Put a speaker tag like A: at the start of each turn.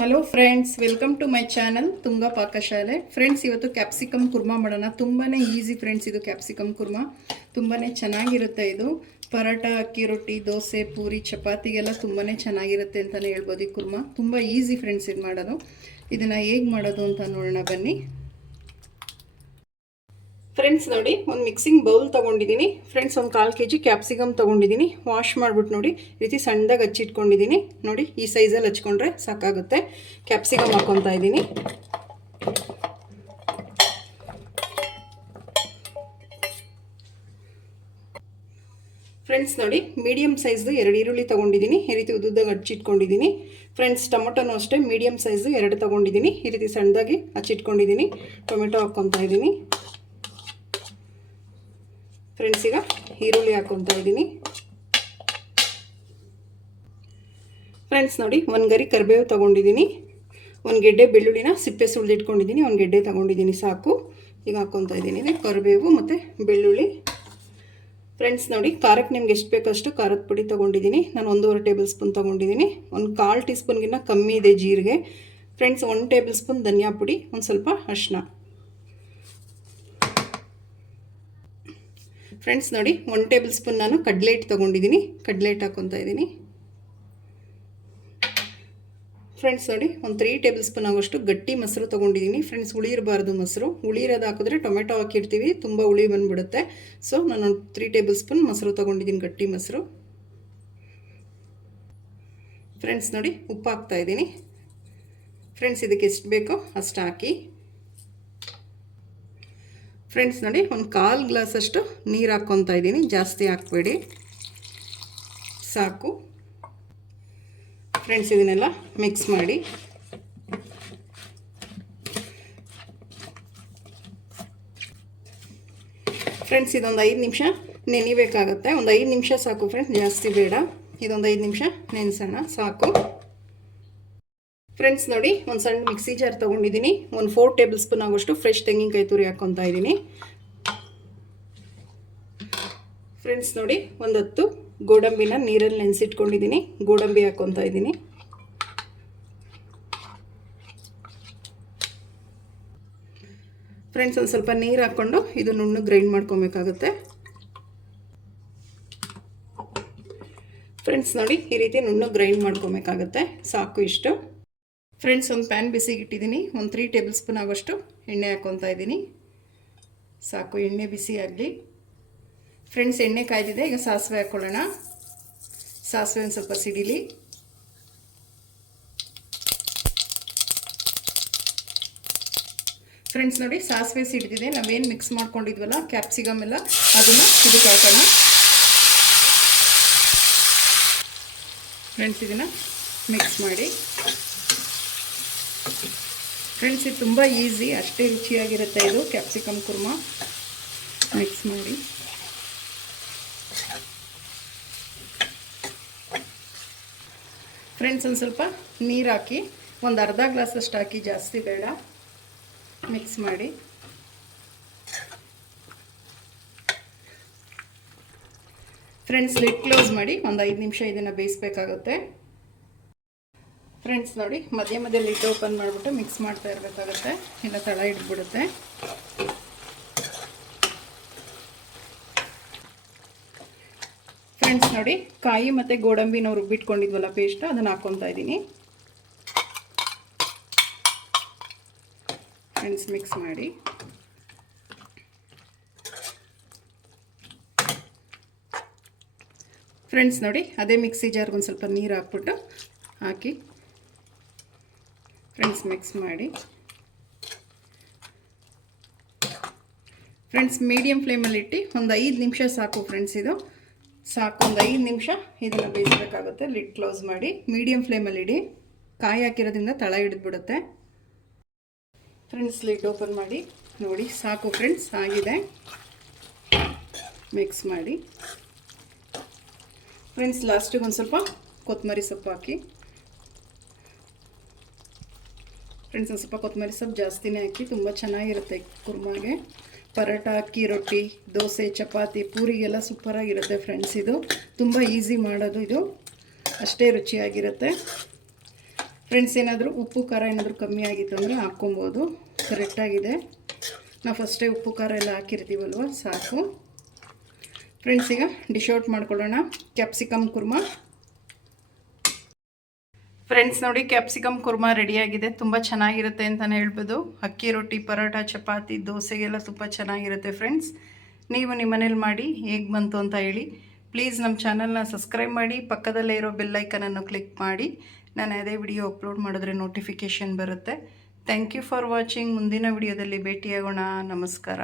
A: Hello friends welcome to my channel Tunga Pakashale friends ಇವತ್ತು capsicum kurma ಮಾಡೋಣ. ತುಂಬಾ easy friends ಇದು ಕ್ಯಾಪ್ಸಿಕಮ್ ಕುರ್ಮಾ. ತುಂಬಾ ಚೆನ್ನಾಗಿರುತ್ತೆ ಇದು. ಪರೋಟ ಅಕ್ಕಿ ರೊಟ್ಟಿ, ದೋಸೆ, ಪೂರಿ, ಚಪಾತಿಗೆಲ್ಲ ತುಂಬಾ ಚೆನ್ನಾಗಿರುತ್ತೆ ಅಂತಲೇ ಹೇಳ್ಬೋದು ಈ ಕುರ್ಮಾ. ತುಂಬ ಈಸಿ ಫ್ರೆಂಡ್ಸ್ ಇದು ಮಾಡೋದು. ಇದನ್ನು ಹೇಗೆ ಮಾಡೋದು ಅಂತ ನೋಡೋಣ ಬನ್ನಿ. ಫ್ರೆಂಡ್ಸ್ ನೋಡಿ, ಒಂದು ಮಿಕ್ಸಿಂಗ್ ಬೌಲ್ ತೊಗೊಂಡಿದ್ದೀನಿ ಫ್ರೆಂಡ್ಸ್ ಒಂದು ಕಾಲು ಕೆ ಜಿ ಕ್ಯಾಪ್ಸಿಕಮ್ ತೊಗೊಂಡಿದ್ದೀನಿ ವಾಶ್ ಮಾಡಿಬಿಟ್ಟು ನೋಡಿ, ಈ ರೀತಿ ಸಣ್ಣದಾಗಿ ಹಚ್ಚಿಟ್ಕೊಂಡಿದ್ದೀನಿ ನೋಡಿ, ಈ ಸೈಜಲ್ಲಿ ಹಚ್ಕೊಂಡ್ರೆ ಸಾಕಾಗುತ್ತೆ. ಕ್ಯಾಪ್ಸಿಕಮ್ ಹಾಕ್ಕೊತಾ ಇದ್ದೀನಿ ಫ್ರೆಂಡ್ಸ್ ನೋಡಿ ಮೀಡಿಯಮ್ ಸೈಜ್ದು ಎರಡು ಈರುಳ್ಳಿ ತೊಗೊಂಡಿದ್ದೀನಿ ಈ ರೀತಿ ಉದ್ದುದ್ದಾಗಿ ಹಚ್ಚಿಟ್ಕೊಂಡಿದ್ದೀನಿ ಫ್ರೆಂಡ್ಸ್ ಟೊಮೊಟೊನೂ ಅಷ್ಟೇ ಮೀಡಿಯಮ್ ಸೈಜ್ದು ಎರಡು ತೊಗೊಂಡಿದ್ದೀನಿ ಈ ರೀತಿ ಸಣ್ಣದಾಗಿ ಹಚ್ಚಿಟ್ಕೊಂಡಿದ್ದೀನಿ ಟೊಮೆಟೊ ಹಾಕ್ಕೊತಾ ಇದ್ದೀನಿ ಫ್ರೆಂಡ್ಸ್ ಈಗ ಈರುಳ್ಳಿ ಹಾಕೊತಾ ಇದ್ದೀನಿ. ಫ್ರೆಂಡ್ಸ್ ನೋಡಿ, ಒಂದು ಗರಿ ಕರಿಬೇವು ತೊಗೊಂಡಿದ್ದೀನಿ. ಒಂದು ಗೆಡ್ಡೆ ಬೆಳ್ಳುಳ್ಳಿನ ಸಿಪ್ಪೆ ಸುಳಿದಿಟ್ಕೊಂಡಿದ್ದೀನಿ ಒಂದು ಗೆಡ್ಡೆ ತೊಗೊಂಡಿದ್ದೀನಿ, ಸಾಕು. ಈಗ ಹಾಕ್ಕೊತಾ ಇದ್ದೀನಿ ಕರಿಬೇವು ಮತ್ತು ಬೆಳ್ಳುಳ್ಳಿ. ಫ್ರೆಂಡ್ಸ್ ನೋಡಿ ಖಾರಕ್ಕೆ ನಿಮ್ಗೆ ಎಷ್ಟು ಬೇಕಷ್ಟು ಖಾರದ ಪುಡಿ ತೊಗೊಂಡಿದ್ದೀನಿ. ನಾನು ಒಂದೂವರೆ ಟೇಬಲ್ ಸ್ಪೂನ್ ತೊಗೊಂಡಿದ್ದೀನಿ. ಒಂದು ಕಾಲು ಟೀ ಸ್ಪೂನ್ಗಿನ್ನ ಕಮ್ಮಿ ಇದೆ ಜೀರಿಗೆ. ಫ್ರೆಂಡ್ಸ್ ಒಂದು ಟೇಬಲ್ ಸ್ಪೂನ್ ಧನಿಯಾ ಪುಡಿ, ಒಂದು ಸ್ವಲ್ಪ ಅರಿಶಿನ. ಫ್ರೆಂಡ್ಸ್ ನೋಡಿ ಒನ್ ಟೇಬಲ್ ಸ್ಪೂನ್ ನಾನು ಕಡಲೆ ಹಿಟ್ಟು ತೊಗೊಂಡಿದ್ದೀನಿ. ಕಡಲೆ ಹಿಟ್ಟು ಹಾಕ್ಕೊತಾ ಇದ್ದೀನಿ. ಫ್ರೆಂಡ್ಸ್ ನೋಡಿ, ಒಂದು ತ್ರೀ ಟೇಬಲ್ ಸ್ಪೂನ್ ಆಗೋಷ್ಟು ಗಟ್ಟಿ ಮೊಸರು ತೊಗೊಂಡಿದ್ದೀನಿ. ಫ್ರೆಂಡ್ಸ್ ಹುಳಿ ಇರಬಾರ್ದು ಮೊಸರು. ಹುಳಿ ಇರೋದು ಹಾಕಿದ್ರೆ ಟೊಮೆಟೊ ಹಾಕಿರ್ತೀವಿ, ತುಂಬ ಹುಳಿ ಬಂದುಬಿಡುತ್ತೆ. ಸೊ ನಾನು ಒಂದು ತ್ರೀ ಟೇಬಲ್ ಸ್ಪೂನ್ ಮೊಸರು ತೊಗೊಂಡಿದ್ದೀನಿ ಗಟ್ಟಿ ಮೊಸರು. ಫ್ರೆಂಡ್ಸ್ ನೋಡಿ ಉಪ್ಪು ಹಾಕ್ತಾ ಇದ್ದೀನಿ. ಫ್ರೆಂಡ್ಸ್ ಇದಕ್ಕೆ ಎಷ್ಟು ಬೇಕೋ ಅಷ್ಟು ಹಾಕಿ. ಫ್ರೆಂಡ್ಸ್ ನೋಡಿ, ಒಂದು ಕಾಲು ಗ್ಲಾಸಷ್ಟು ನೀರು ಹಾಕ್ಕೊತಾ ಇದ್ದೀನಿ. ಜಾಸ್ತಿ ಹಾಕ್ಬೇಡಿ. ಸಾಕು. ಫ್ರೆಂಡ್ಸ್ ಇದನ್ನೆಲ್ಲ ಮಿಕ್ಸ್ ಮಾಡಿ. ಫ್ರೆಂಡ್ಸ್ ಇದೊಂದು ಐದು ನಿಮಿಷ ನೆನಿಬೇಕಾಗುತ್ತೆ. ಒಂದು ಐದು ನಿಮಿಷ ಸಾಕು ಫ್ರೆಂಡ್ಸ್ ಜಾಸ್ತಿ ಬೇಡ. ಇದೊಂದು ಐದು ನಿಮಿಷ ನೆನೆಸೋಣ. ಸಾಕು. ಫ್ರೆಂಡ್ಸ್ ನೋಡಿ, ಒಂದು ಸಣ್ಣ ಮಿಕ್ಸಿ ಜಾರ್ ತೊಗೊಂಡಿದ್ದೀನಿ ಒಂದು ಫೋರ್ ಟೇಬಲ್ ಸ್ಪೂನ್ ಆಗೋಷ್ಟು ಫ್ರೆಶ್ ತೆಂಗಿನಕಾಯಿ ತುರಿ ಹಾಕ್ಕೊತಾ ಇದ್ದೀನಿ ಫ್ರೆಂಡ್ಸ್ ನೋಡಿ, ಒಂದು ಹತ್ತು ಗೋಡಂಬಿನ ನೀರಲ್ಲಿ ನೆನೆಸಿಟ್ಕೊಂಡಿದ್ದೀನಿ ಗೋಡಂಬಿ ಹಾಕ್ಕೊತಾ ಇದ್ದೀನಿ ಫ್ರೆಂಡ್ಸ್ ಒಂದು ಸ್ವಲ್ಪ ನೀರು ಹಾಕ್ಕೊಂಡು ಇದು ನುಣ್ಣು ಗ್ರೈಂಡ್ ಮಾಡ್ಕೊಬೇಕಾಗುತ್ತೆ. ಫ್ರೆಂಡ್ಸ್ ನೋಡಿ, ಈ ರೀತಿ ನುಣ್ಣು ಗ್ರೈಂಡ್ ಮಾಡ್ಕೊಬೇಕಾಗುತ್ತೆ. ಸಾಕು ಇಷ್ಟು. ಫ್ರೆಂಡ್ಸ್ ಒಂದು ಪ್ಯಾನ್ ಬಿಸಿಗೆ ಇಟ್ಟಿದ್ದೀನಿ ಒಂದು ತ್ರೀ ಟೇಬಲ್ ಸ್ಪೂನ್ ಆಗೋಷ್ಟು ಎಣ್ಣೆ ಹಾಕ್ಕೊತಾ ಇದ್ದೀನಿ ಸಾಕು, ಎಣ್ಣೆ ಬಿಸಿ ಆಗಲಿ. ಫ್ರೆಂಡ್ಸ್ ಎಣ್ಣೆ ಕಾಯ್ದಿದೆ. ಈಗ ಸಾಸಿವೆ ಹಾಕ್ಕೊಳ್ಳೋಣ ಸಾಸಿವೆ ಒಂದು ಸ್ವಲ್ಪ ಸಿಡಿಲಿ. ಫ್ರೆಂಡ್ಸ್ ನೋಡಿ, ಸಾಸಿವೆ ಸಿಡಿದಿದೆ. ನಾವೇನು ಮಿಕ್ಸ್ ಮಾಡ್ಕೊಂಡಿದ್ವಲ್ಲ ಕ್ಯಾಪ್ಸಿಕಮ್ ಎಲ್ಲ, ಅದನ್ನು ಇದಕ್ಕೆ ಹಾಕೋಣ. ಫ್ರೆಂಡ್ಸ್ ಇದನ್ನು ಮಿಕ್ಸ್ ಮಾಡಿ. ಫ್ರೆಂಡ್ಸ್ ಇದು ತುಂಬ ಈಸಿ ಅಷ್ಟೇ ರುಚಿಯಾಗಿರುತ್ತೆ ಇದು ಕ್ಯಾಪ್ಸಿಕಮ್ ಕುರ್ಮ ಮಿಕ್ಸ್ ಮಾಡಿ. ಫ್ರೆಂಡ್ಸ್ ಒಂದು ಸ್ವಲ್ಪ ನೀರು ಹಾಕಿ, ಒಂದು ಅರ್ಧ ಗ್ಲಾಸಷ್ಟು ಹಾಕಿ, ಜಾಸ್ತಿ ಬೇಡ. ಮಿಕ್ಸ್ ಮಾಡಿ. ಫ್ರೆಂಡ್ಸ್ ಲಿಡ್ ಕ್ಲೋಸ್ ಮಾಡಿ, ಒಂದು ಐದು ನಿಮಿಷ ಇದನ್ನು ಬೇಯಿಸ್ಬೇಕಾಗುತ್ತೆ. ಫ್ರೆಂಡ್ಸ್ ನೋಡಿ, ಮಧ್ಯ ಮಧ್ಯ ಲಿಡ್ ಓಪನ್ ಮಾಡಿಬಿಟ್ಟು ಮಿಕ್ಸ್ ಮಾಡ್ತಾ ಇರಬೇಕಾಗುತ್ತೆ. ಇಲ್ಲ ತಳ ಇಟ್ಬಿಡುತ್ತೆ ಫ್ರೆಂಡ್ಸ್ ನೋಡಿ, ಕಾಯಿ ಮತ್ತು ಗೋಡಂಬಿ ರುಬ್ಬಿಟ್ಕೊಂಡಿದ್ವಲ್ಲ ಪೇಸ್ಟ್ ಅದನ್ನು ಹಾಕ್ಕೊತಾ ಇದ್ದೀನಿ. ಫ್ರೆಂಡ್ಸ್ ಮಿಕ್ಸ್ ಮಾಡಿ. ಫ್ರೆಂಡ್ಸ್ ನೋಡಿ, ಅದೇ ಮಿಕ್ಸಿ ಜಾರ್ಗೊಂದು ಸ್ವಲ್ಪ ನೀರು ಹಾಕ್ಬಿಟ್ಟು ಹಾಕಿ. ಫ್ರೆಂಡ್ಸ್ ಮಿಕ್ಸ್ ಮಾಡಿ. ಫ್ರೆಂಡ್ಸ್ ಮೀಡಿಯಮ್ ಫ್ಲೇಮಲ್ಲಿ ಇಟ್ಟು ಒಂದು ಐದು ನಿಮಿಷ ಸಾಕು ಫ್ರೆಂಡ್ಸ್ ಇದು. ಸಾಕು, ಒಂದು ಐದು ನಿಮಿಷ ಇದನ್ನು ಬೇಯಿಸಬೇಕಾಗುತ್ತೆ. ಲಿಡ್ ಕ್ಲೋಸ್ ಮಾಡಿ. ಮೀಡಿಯಂ ಫ್ಲೇಮಲ್ಲಿ ಇಡಿ. ಕಾಯಿ ಹಾಕಿರೋದ್ರಿಂದ ತಳ ಹಿಡಿದ್ಬಿಡುತ್ತೆ. ಫ್ರೆಂಡ್ಸ್ ಲಿಡ್ ಓಪನ್ ಮಾಡಿ. ನೋಡಿ, ಸಾಕು ಫ್ರೆಂಡ್ಸ್, ಆಗಿದೆ. ಮಿಕ್ಸ್ ಮಾಡಿ. ಫ್ರೆಂಡ್ಸ್ ಲಾಸ್ಟಿಗೆ ಒಂದು ಸ್ವಲ್ಪ ಕೊತ್ತಂಬರಿ ಸೊಪ್ಪು ಹಾಕಿ. ಫ್ರೆಂಡ್ಸ್ ಒಂದು ಸ್ವಲ್ಪ ಕೊತ್ತಂಬರಿ ಸೊಪ್ಪು ಜಾಸ್ತಿನೇ ಹಾಕಿ ತುಂಬ ಚೆನ್ನಾಗಿರುತ್ತೆ ಕುರ್ಮಾಗೆ. ಪರೋಟ, ಅಕ್ಕಿ, ರೊಟ್ಟಿ, ದೋಸೆ, ಚಪಾತಿ, ಪೂರಿಗೆಲ್ಲ ಸೂಪರಾಗಿರುತ್ತೆ ಫ್ರೆಂಡ್ಸ್ ಇದು. ತುಂಬ ಈಸಿ ಮಾಡೋದು ಇದು. ಅಷ್ಟೇ ರುಚಿಯಾಗಿರುತ್ತೆ. ಫ್ರೆಂಡ್ಸ್ ಏನಾದರೂ ಉಪ್ಪು, ಖಾರ ಏನಾದರೂ ಕಮ್ಮಿ ಆಗಿತ್ತು ಅಂದರೆ ಹಾಕ್ಕೊಬೋದು. ಕರೆಕ್ಟಾಗಿದೆ ನಾವು ಫಸ್ಟೇ ಉಪ್ಪು, ಖಾರ ಎಲ್ಲ ಹಾಕಿರ್ತೀವಲ್ವ, ಸಾಕು. ಫ್ರೆಂಡ್ಸ್ ಈಗ ಡಿಶ್ ಔಟ್ ಮಾಡ್ಕೊಳ್ಳೋಣ. ಕ್ಯಾಪ್ಸಿಕಮ್ ಕುರ್ಮಾ. ಫ್ರೆಂಡ್ಸ್ ನೋಡಿ ಕ್ಯಾಪ್ಸಿಕಮ್ ಕುರ್ಮಾ ರೆಡಿಯಾಗಿದೆ ತುಂಬ ಚೆನ್ನಾಗಿರುತ್ತೆ ಅಂತಲೇ ಹೇಳ್ಬೋದು. ಅಕ್ಕಿ ರೊಟ್ಟಿ, ಪರೋಟ, ಚಪಾತಿ, ದೋಸೆಗೆಲ್ಲ ತುಂಬ ಚೆನ್ನಾಗಿರುತ್ತೆ ಫ್ರೆಂಡ್ಸ್ ನೀವು ನಿಮ್ಮ ಮನೇಲಿ ಮಾಡಿ, ಹೇಗೆ ಬಂತು ಅಂತ ಹೇಳಿ. ಪ್ಲೀಸ್ ನಮ್ಮ ಚಾನಲ್ನ ಸಬ್ಸ್ಕ್ರೈಬ್ ಮಾಡಿ, ಪಕ್ಕದಲ್ಲೇ ಇರೋ ಬೆಲ್ಲೈಕನನ್ನು ಕ್ಲಿಕ್ ಮಾಡಿ. ನಾನು ಅದೇ ವಿಡಿಯೋ ಅಪ್ಲೋಡ್ ಮಾಡಿದ್ರೆ ನೋಟಿಫಿಕೇಷನ್ ಬರುತ್ತೆ. ಥ್ಯಾಂಕ್ ಯು ಫಾರ್ ವಾಚಿಂಗ್ ಮುಂದಿನ ವಿಡಿಯೋದಲ್ಲಿ ಭೇಟಿಯಾಗೋಣ. ನಮಸ್ಕಾರ.